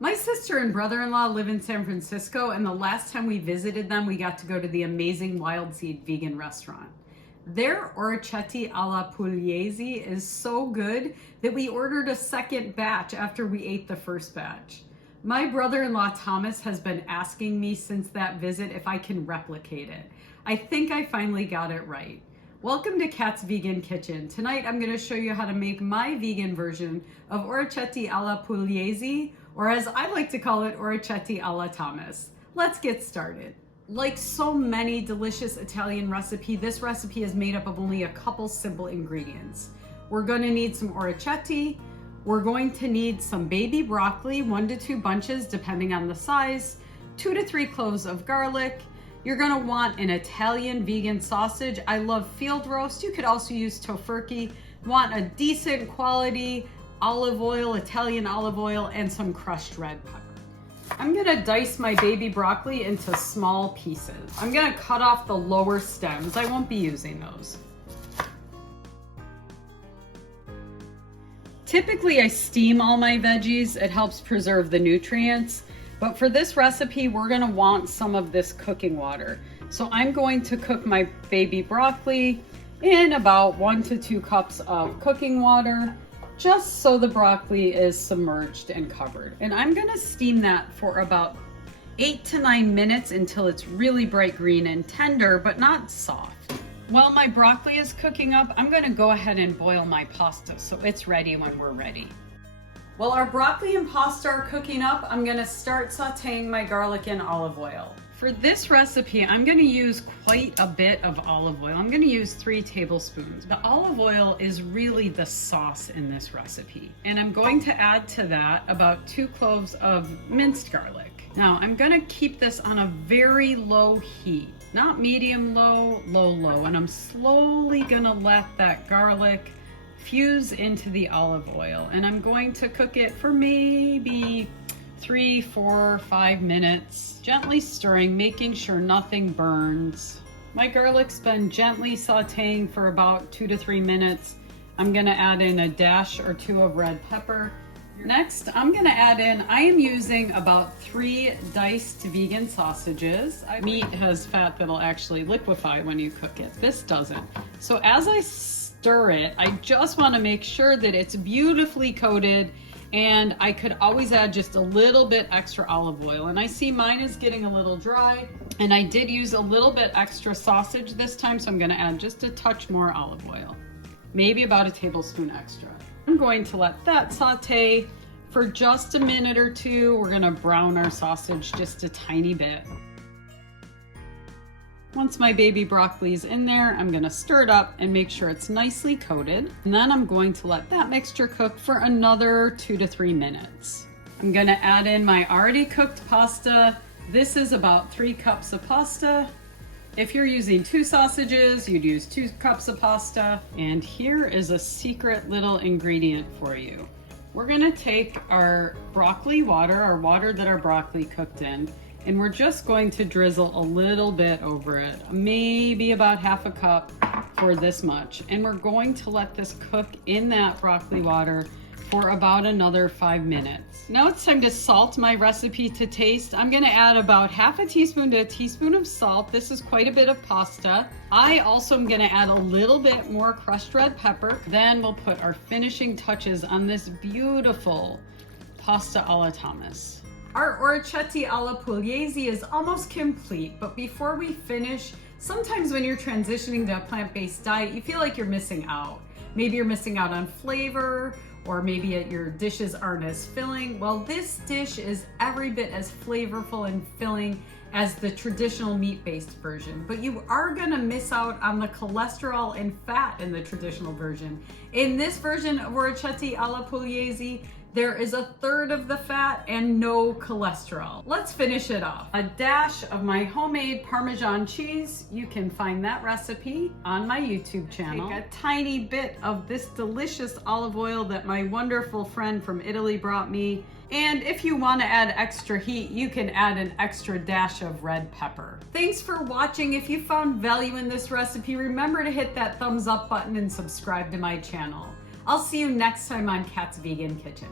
My sister and brother-in-law live in San Francisco, and the last time we visited them, we got to go to the amazing Wild Seed vegan restaurant. Their orecchiette alla Pugliese is so good that we ordered a second batch after we ate the first batch. My brother-in-law Thomas has been asking me since that visit if I can replicate it. I think I finally got it right. Welcome to Kat's Vegan Kitchen. Tonight I'm going to show you how to make my vegan version of orecchiette alla Pugliese, or as I like to call it, orecchiette alla Thomas. Let's get started. Like so many delicious Italian recipes, this recipe is made up of only a couple simple ingredients. We're going to need some orecchiette. We're going to need some baby broccoli, 1 to 2 bunches depending on the size, 2 to 3 cloves of garlic. You're going to want an Italian vegan sausage. I love field roast. You could also use tofurkey. Want a decent quality olive oil, Italian olive oil, and some crushed red pepper. I'm gonna dice my baby broccoli into small pieces. I'm gonna cut off the lower stems. I won't be using those. Typically I steam all my veggies. It helps preserve the nutrients. But for this recipe, we're gonna want some of this cooking water. So I'm going to cook my baby broccoli in about 1 to 2 cups of cooking water, just so the broccoli is submerged and covered. And I'm gonna steam that for about 8 to 9 minutes until it's really bright green and tender, but not soft. While my broccoli is cooking up, I'm gonna go ahead and boil my pasta so it's ready when we're ready. While our broccoli and pasta are cooking up, I'm gonna start sauteing my garlic in olive oil. For this recipe, I'm gonna use quite a bit of olive oil. I'm gonna use 3 tablespoons. The olive oil is really the sauce in this recipe. And I'm going to add to that about 2 cloves of minced garlic. Now, I'm gonna keep this on a very low heat, not medium low, low, and I'm slowly gonna let that garlic fuse into the olive oil. And I'm going to cook it for maybe 3, 4, 5 minutes, gently stirring, making sure nothing burns. My garlic's been gently sauteing for about 2 to 3 minutes. I'm gonna add in a dash or 2 of red pepper. Next, I'm gonna add in, I am using about 3 diced vegan sausages. Meat has fat that'll actually liquefy when you cook it. This doesn't. So as I stir it, I just wanna make sure that it's beautifully coated, and I could always add just a little bit extra olive oil. And I see mine is getting a little dry, and I did use a little bit extra sausage this time, so I'm gonna add just a touch more olive oil, maybe about a tablespoon extra. I'm going to let that saute for just a minute or 2. We're gonna brown our sausage just a tiny bit. Once my baby broccoli is in there, I'm gonna stir it up and make sure it's nicely coated. And then I'm going to let that mixture cook for another 2 to 3 minutes. I'm gonna add in my already cooked pasta. This is about 3 cups of pasta. If you're using 2 sausages, you'd use 2 cups of pasta. And here is a secret little ingredient for you. We're gonna take our broccoli water, our water that our broccoli cooked in, and we're just going to drizzle a little bit over it, maybe about half a cup for this much. And we're going to let this cook in that broccoli water for about another 5 minutes. Now it's time to salt my recipe to taste. I'm gonna add about half a teaspoon to a teaspoon of salt. This is quite a bit of pasta. I also am gonna add a little bit more crushed red pepper. Then we'll put our finishing touches on this beautiful pasta alla Thomas. Our orecchiette alla Pugliese is almost complete, but before we finish, sometimes when you're transitioning to a plant-based diet, you feel like you're missing out. Maybe you're missing out on flavor, or maybe your dishes aren't as filling. Well, this dish is every bit as flavorful and filling as the traditional meat-based version, but you are gonna miss out on the cholesterol and fat in the traditional version. In this version of orecchiette alla Pugliese, there is 1/3 of the fat and no cholesterol. Let's finish it off. A dash of my homemade Parmesan cheese. You can find that recipe on my YouTube channel. Take a tiny bit of this delicious olive oil that my wonderful friend from Italy brought me. And if you want to add extra heat, you can add an extra dash of red pepper. Thanks for watching. If you found value in this recipe, remember to hit that thumbs up button and subscribe to my channel. I'll see you next time on Kat's Vegan Kitchen.